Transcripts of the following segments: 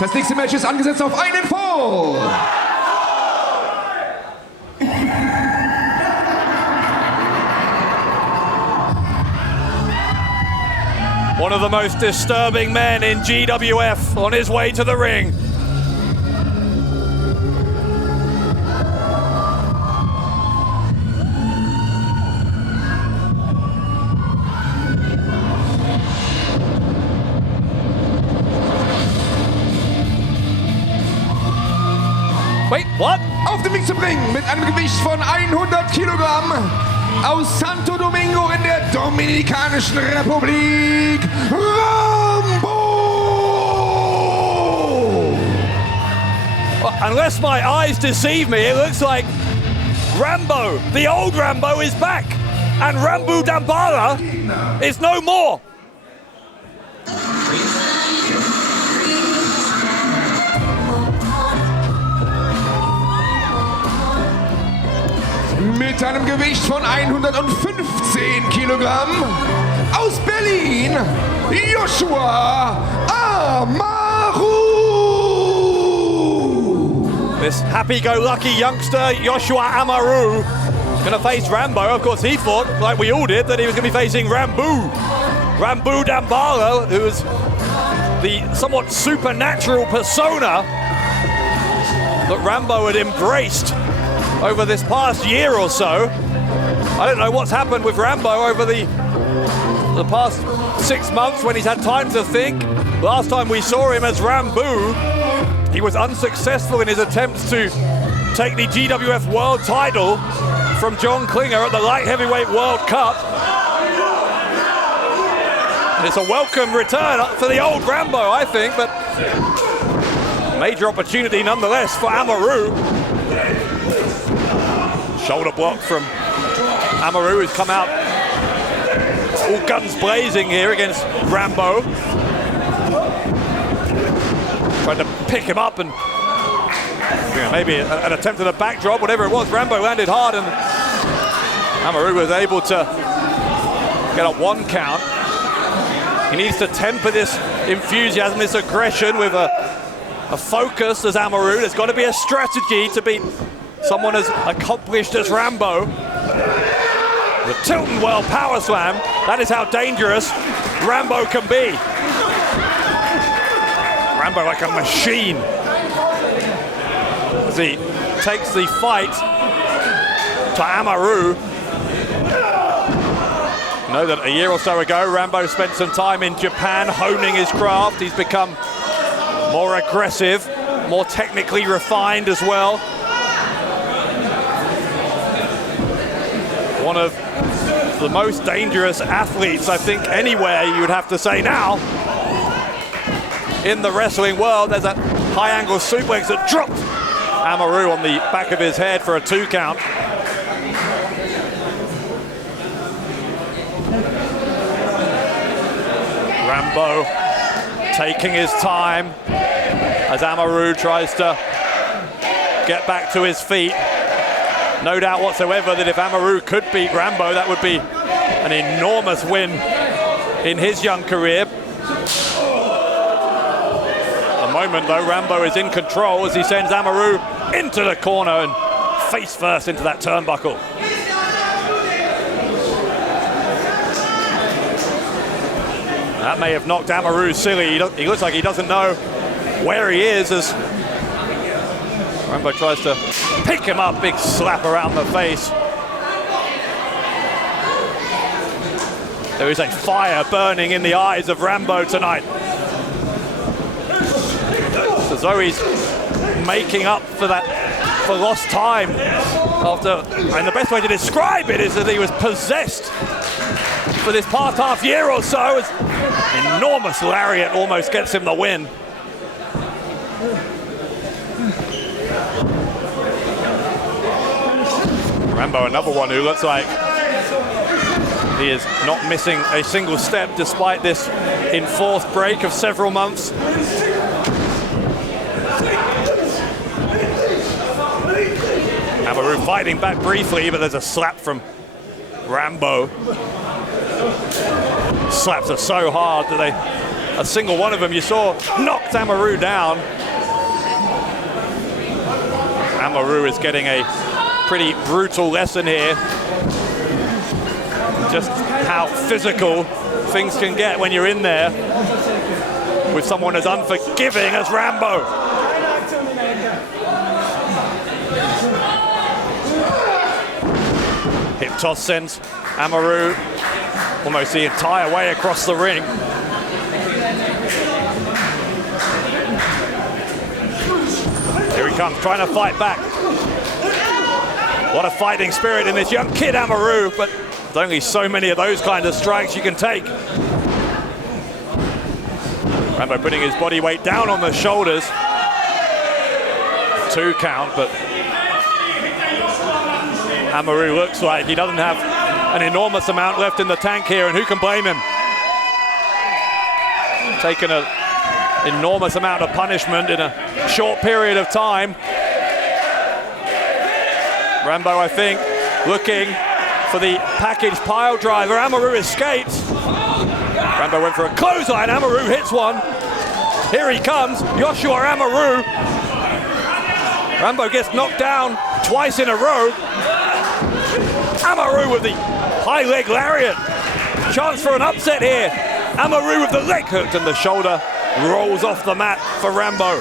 Das nächste Match ist angesetzt auf einen Fall. One of the most disturbing men in GWF on his way to the ring. Wait, what? Auf den Weg zu bringen mit einem Gewicht von 100 Kilogramm aus Santo Domingo in der Dominikanischen Republik, Rambo! Well, unless my eyes deceive me, it looks like Rambo, the old Rambo, is back, and Ramb'oo Damballa is no more. Mit einem Gewicht von 115 Kilogramm aus Berlin, Joshua Amaru! This happy-go-lucky youngster, Joshua Amaru, is going to face Rambo. Of course, he thought, like we all did, that he was going to be facing Ramb'oo Damballa, who is the somewhat supernatural persona that Rambo had embraced over this past year or so. I don't know what's happened with Rambo over the past 6 months when he's had time to think. Last time we saw him as Ramb'oo, he was unsuccessful in his attempts to take the GWF World title from John Klinger at the Light Heavyweight World Cup. And it's a welcome return for the old Rambo, I think, but major opportunity nonetheless for Amaru. Shoulder block from Amaru, who's come out all guns blazing here against Rambo. Trying to pick him up and maybe an attempt at a backdrop, whatever it was. Rambo landed hard and Amaru was able to get up 1 count. He needs to temper this enthusiasm, this aggression with a focus as Amaru. There's got to be a strategy to beat someone as accomplished as Rambo. The Tilton World Power Slam, that is how dangerous Rambo can be. Rambo like a machine. As he takes the fight to Amaru. You know that a year or so ago, Rambo spent some time in Japan honing his craft. He's become more aggressive, more technically refined as well. One of the most dangerous athletes, I think, anywhere, you would have to say now, in the wrestling world. There's that high angle suplex that dropped Amaru on the back of his head for a 2 count. Rambo taking his time as Amaru tries to get back to his feet. No doubt whatsoever that if Amaru could beat Rambo, that would be an enormous win in his young career. At the moment, though, Rambo is in control as he sends Amaru into the corner and face first into that turnbuckle. That may have knocked Amaru silly. He looks like he doesn't know where he is as Rambo tries to pick him up, big slap around the face. There is a fire burning in the eyes of Rambo tonight. It's as though he's making up for lost time after, and the best way to describe it is that he was possessed for this past half year or so. As enormous lariat almost gets him the win. Rambo, another one who looks like he is not missing a single step despite this enforced break of several months. Amaru fighting back briefly, but there's a slap from Rambo. Slaps are so hard that they a single one of them you saw knocked Amaru down. Amaru is getting a pretty brutal lesson here. Just how physical things can get when you're in there with someone as unforgiving as Rambo. Hip toss sends Amaru almost the entire way across the ring. Here he comes, trying to fight back. A lot of fighting spirit in this young kid, Amaru, but there's only so many of those kind of strikes you can take. Rambo putting his body weight down on the shoulders. 2 count, but Amaru looks like he doesn't have an enormous amount left in the tank here, and who can blame him? Taking an enormous amount of punishment in a short period of time. Rambo, I think, looking for the package pile driver. Amaru escapes. Rambo went for a clothesline. Amaru hits one. Here he comes, Joshua Amaru. Rambo gets knocked down twice in a row. Amaru with the high leg lariat. Chance for an upset here. Amaru with the leg hooked, and the shoulder rolls off the mat for Rambo.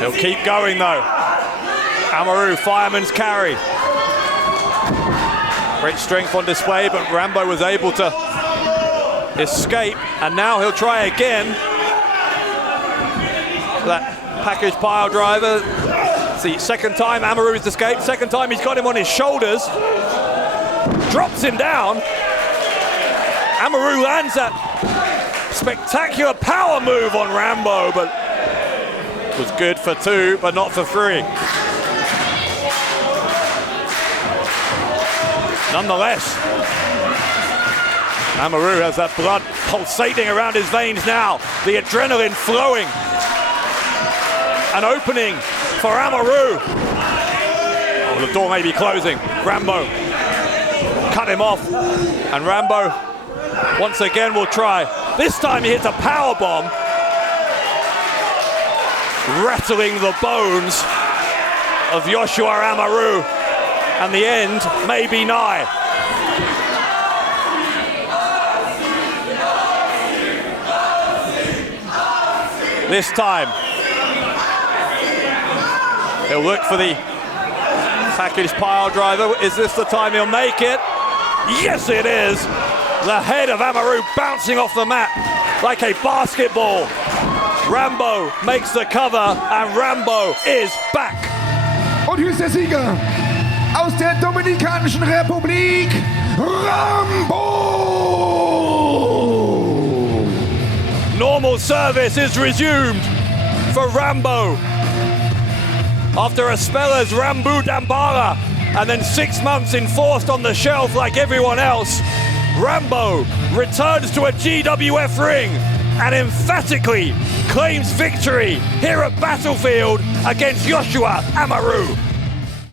He'll keep going though. Amaru, fireman's carry. Great strength on display, but Rambo was able to escape, and now he'll try again. That package pile driver. See, second time Amaru's escaped, second time he's got him on his shoulders. Drops him down. Amaru lands that spectacular power move on Rambo, but was good for 2, but not for 3. Nonetheless, Amaru has that blood pulsating around his veins now, the adrenaline flowing. An opening for Amaru. Oh, the door may be closing. Rambo cut him off, and Rambo once again will try. This time he hits a power bomb, rattling the bones of Joshua Amaru, and the end may be nigh. This time, he'll look for the package pile driver. Is this the time he'll make it? Yes, it is. The head of Amaru bouncing off the mat like a basketball. Rambo makes the cover, and Rambo is back. Und hier ist der Sieger aus der Dominikanischen Republik, Rambo! Normal service is resumed for Rambo. After a spell as Ramb'oo Damballa, and then 6 months enforced on the shelf like everyone else, Rambo returns to a GWF ring and emphatically claims victory here at Battlefield against Joshua Amaru.